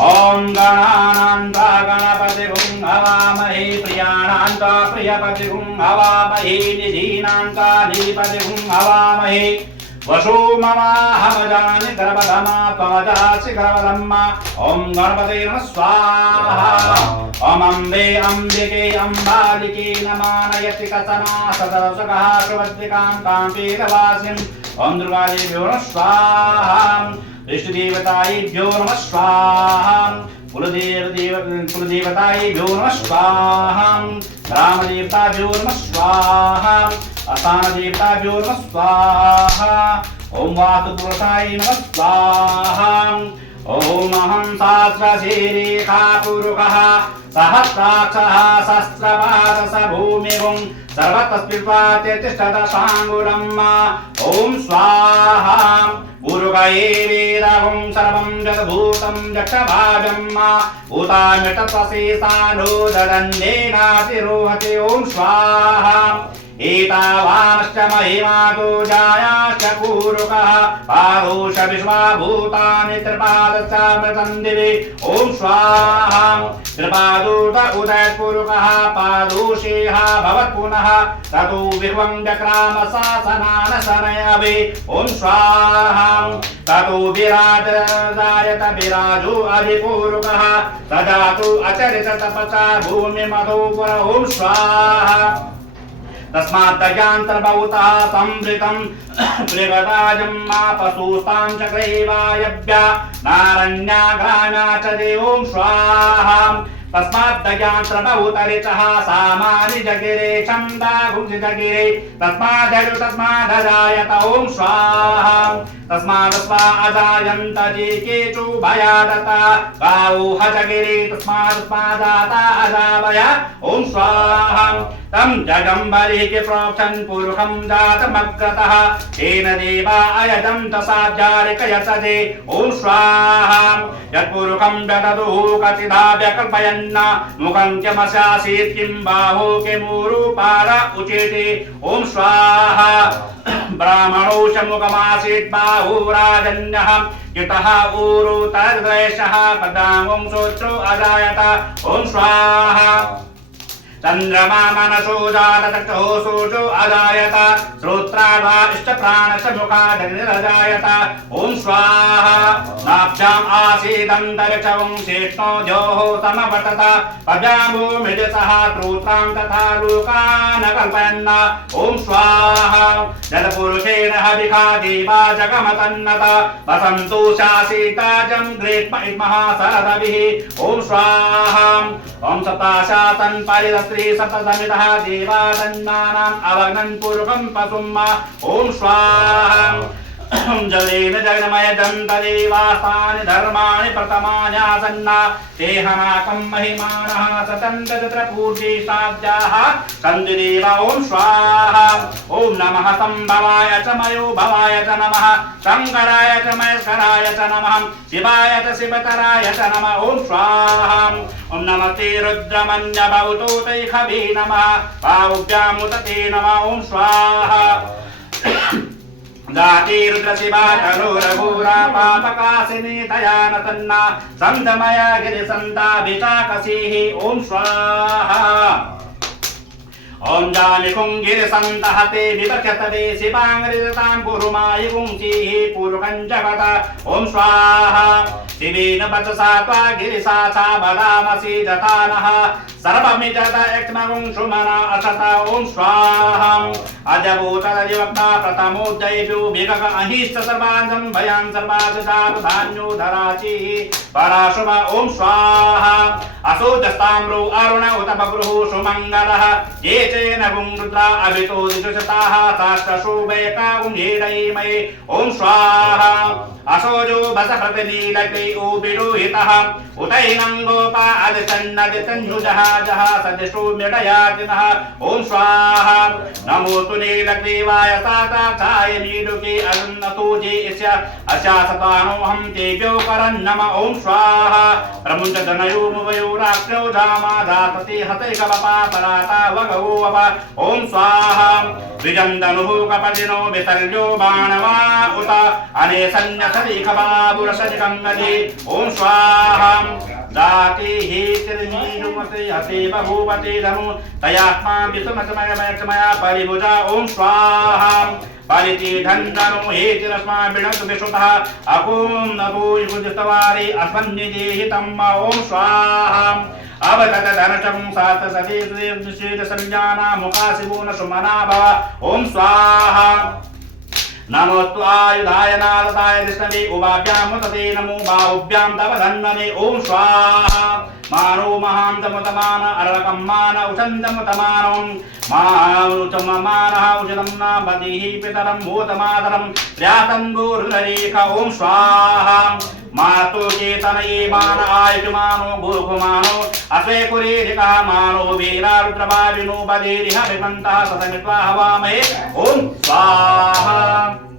ओम गणानान्ता गणपतिगुं हवामहे प्रियाणान्ता प्रियपतिगुं हवामहे निधीनान्ता निधिपतिगुं हवामहे वसु ममाहमजानि गर्भधमा त्वमजासि गर्भधम्मा ओम गणपते नमः स्वाहा ओम अम्बे अम्बिके अम्बालिके नमानयति कतना सदसकः सुभद्रिकां कान्तिरवासिन् ओम दुर्गादेव्यो नमः स्वाहा इष्टदेवतायेभ्यो नमः स्वाहा कुलदेवतायेभ्यो नमः स्वाहा रामदेवताभ्यो नमः स्वाहा अस्थानदेवताभ्यो नमः स्वाहा ओम वास्तुपुरुषाय नमः स्वाहा ओम अहं सहस्रशीरेखापुरुषः सहस्राक्षः सहस्रपादः भूमिगुं सर्वतस्मिन् तिष्ठदशाङ्गुलम् ओम स्वाहा पुरुषये वेदगुं सर्वं जगभूतं जक्षभाजम् उतामिटत्वशेषानो ददन्नेनातिरोहति ओम स्वाहा एतावानश्च महिमातो जायाश्च पूरुकः पादोष विश्वाभूतानि त्रिपादश्चामृतं दिवि ॐ स्वाहा त्रिपादोत उदयपूरुकः पादोषेह भवत् पुनः ततो विश्वं जक्राम शासनानशनयवे ॐ स्वाहा ततो विराजदायत विराजो अधिपूरुकः तदातु अचरित तपसा भूमिमधो पुर ॐ स्वाहा तस्मात्तजान्तर्भूतः संवृतं त्रिगदाजं पशुस्तां चक्रैवायभ्या नारण्यागाना च देवों स्वाहा तस्मात्तजान्तर्भूतरिचः सामानि जगिरे छन्दा घुंसि जगिरे तस्मादजायत ॐ स्वाहा तस्मादस्वा अजायन्त जेकेचु भयादता गावोह जगिरे तस्मादस्मादाता अजावय ॐ स्वाहा तं जगम्बलिके प्रोक्षन् पुरुषं जातमग्रतः तेन देवा अयजं तसाध्यारिकयसजे ॐ स्वाहा यत्पुरुषं ददतुः कतिधा व्यकल्पयन् मुखं चमसासीत् किं बाहो किमूरुपाद उचेते ॐ स्वाहा ब्राह्मणो मुखमासीत् बाहुराजन्यः युतः ऊरु तद्वैषः पदांगुं श्रोत्रो अजायत ॐ स्वाहा चंद्रमा मनसो जातचक्षुः सूर्यो अजायत श्रोत्राद्वा इष्टप्राणश्च मुखादग्निरजायत ॐ स्वाहा नाभ्याम् आसीदन्तरिक्षं शेष्णो द्योः समवर्तत पद्याभूमिजसः श्रोत्रां तथा लोकान् कल्पयन् ॐ स्वाहा यत्पुरुषेण हविखा देवा जगमतन्नत वसन्तु शासीताजं ग्रेत्म इद्मः सरदभिः ॐ स्वाहा ॐ सप्ताशातन् परिदस् श्री सप्तसमितः देवादन्नानाम् अवग्नन् पूर्वकं पशुम् ॐ स्वाहा जलेन जगन्मयजं तदेवास्तानि धर्माणि प्रथमान्यासन्ना तेहनाकं महिमानः सतन्तपूर्वीशाब्जाः सन्ति देव ॐ स्वाहा ॐ नमः संभवाय च मयो भवाय च नमः शङ्कराय च महेश्वराय च नमः शिवाय च शिवतराय च नमः ॐ स्वाहा ॐ नमस्ते रुद्रमन्यभवतो तैखवे नमः बाहुभ्यामुदते नमः ॐ स्वाहा जाति रुद्रशिवा तनुरघोरा पापकासिनी दयानतन्ना सन्दमया गिरिसन्ता विशाखसीः ॐ स्वाहा ओम जानिकुं गिरिसन्तहते विवक्षतवे शिवाङ्गृतां पुरुमायुंसीः पुरुषं जगत ॐ स्वाहा शिवेन वचसा त्वा गिरिशाचा बलामसि जतानः सर्वमिजत यक्ष्मगुं सुमना असत ॐ स्वाहा अजभूतदिवक्ता प्रथमोज्जयेभ्यो विगग अहिष्ट सर्वान्तं भयान् सर्वाददातु धान्यो धराचिः पराशुभ ॐ स्वाहा असोजस्ताम्रो अरुण उत बभ्रुः सुमङ्गलः ये चेन गुं रुद्रा अभितो दिशताः साष्टशोभयका गुं हेडयीमये ॐ स्वाहा असोजो बसप्रतिनीलके उबिरोहितः उतैनं गोपा अदितन्नदितन्युजः जः सदिष्टो मृडयातिनः ॐ स्वाहा नमोऽस्तु नीलग्रीवाय साताक्षाय नीडुके अरुन्नतोजे अस्यासतानोऽहं तेभ्यो करन्नम ॐ स्वाहा प्रमुञ्च जनयो मुवयो रात्रो जामादातति हतैकवपातराता वगवोवप ॐ स्वाहा द्विजन्दनुः कपदिनो वितर्यो बाणवा उत अनेसन्यसरिखबाबुरसजिकङ्गदि ॐ स्वाहा दाति हेतिर्हीरुमते हते बभूवते धनु तयात्मा विसुमतमयमयमया परिभुजा ॐ स्वाहा परिति धन्दनो हेतिरस्मा विणतु विशुतः अपूं नभूयुजुस्तवारि अस्मन्निदेहितं ॐ स्वाहा अवततधनचं सातसतीर्षीदसंज्ञाना मुखासिबून सुमना भव ॐ स्वाहा नमोस्तु आयुधाय नारदाय विष्णवे उभाभ्यां मुदते नमो बाहुभ्यां तव धन्वने ॐ स्वाहा मानो महान्तमुतमान अर्वकं मान उषन्तमुतमानं मानुचममानः उचितं न बधिः पितरं भूतमातरं प्र्यातं भूर्हरेख ॐ स्वाहा मातु चेतनये मान आयुमानो गुरुकुमानो अस्वे कुरेरिकः मानो वीरारुद्रभाविनो बधीरिह विमन्तः सतमित्वा हवामहे ॐ स्वाहा